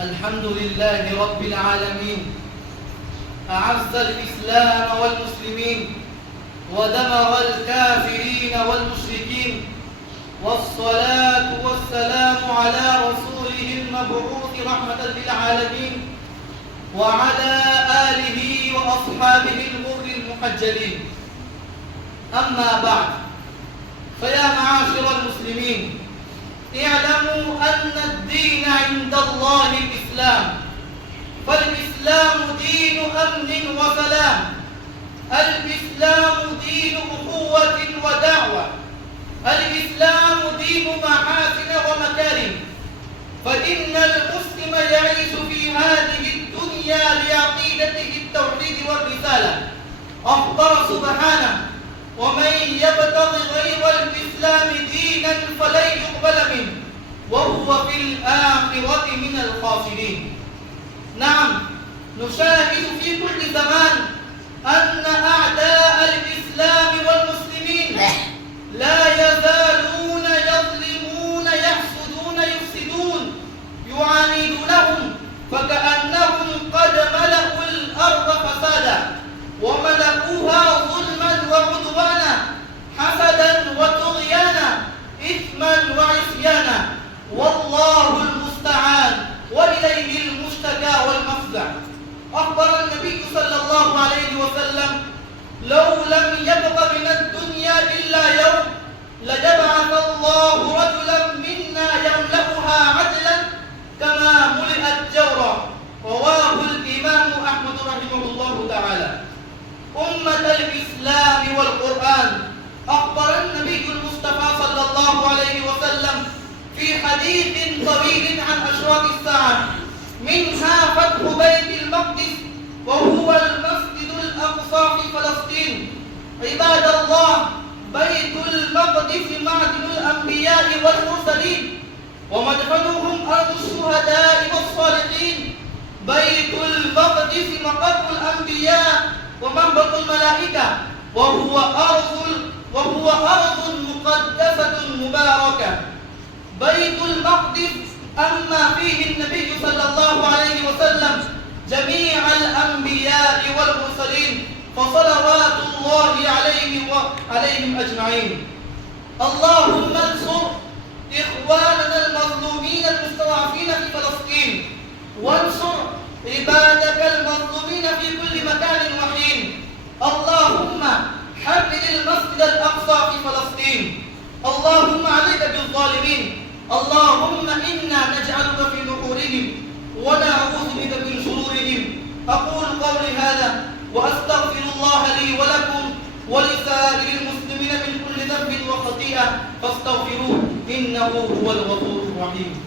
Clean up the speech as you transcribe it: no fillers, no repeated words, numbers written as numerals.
الحمد لله رب العالمين، أعز الإسلام والمسلمين ودمر الكافرين والمشركين، والصلاة والسلام على رسوله المبعوث رحمة للعالمين وعلى آله وأصحابه الغر المحجلين. أما بعد، فيا معاشر المسلمين، اعلموا أن الدين عند الله الإسلام، فالإسلام دين أمن وسلام، الإسلام دين أخوة ودعوة، الإسلام دين محاسن ومكارم، فإن المسلم يعيش في هذه الدنيا لعقيدته التوحيد والرسالة. أخبر سبحانه: ومن يبتغ غير الإسلام دينا فلن يقبل منه وهو في الآخرة من الخاسرين. نعم، نشاهد في كل زمان أن أعداء الإسلام والمسلمين لا يزالون يظلمون، يحسدون، يفسدون، يعاندونهم، فكأنهم قد ملأوا الأرض فسادا وملأوها ظلما وعدوانا، حسدا وطغيانا، إثما وعصيانا، والله المستعان وإليه المشتكى والمفزع. أخبر النبي صلى الله عليه وسلم: لو لم يبق من الدنيا إلا يوم لجبعث الله رجلا منا يملأها عدلا كما ملئت جورا. رواه الإمام أحمد رحمه الله تعالى. أمة الإسلام والقرآن، أخبر النبي المصطفى صلى الله عليه وسلم في حديث طويل عن أشراط الساعة، منها فتح بيت المقدس وهو المسجد الأقصى في فلسطين. عباد الله، بيت المقدس معدن الأنبياء والمرسلين ومدفنهم أرض الشهداء والصالحين. بيت المقدس مقر الأنبياء ومنبت الملائكة، وهو أرض مقدسة مباركة. بيت المقدس أما فيه النبي صلى الله عليه وسلم جميع الأنبياء والمرسلين، فصلوات الله عليهم أجمعين. اللهم انصر إخواننا المظلومين المستضعفين في فلسطين، وانصر عبادك المظلومين في كل مكان وحين. اللهم حرر المسجد الأقصى في فلسطين. اللهم عليك بالظالمين. اللهم إنا نجعلك في نحورهم ونعوذ بك من شرورهم. أقول قولي هذا وأستغفر الله لي ولكم ولسائر المسلمين من كل ذنب وخطيئة، فاستغفروه إنه هو الغفور الرحيم.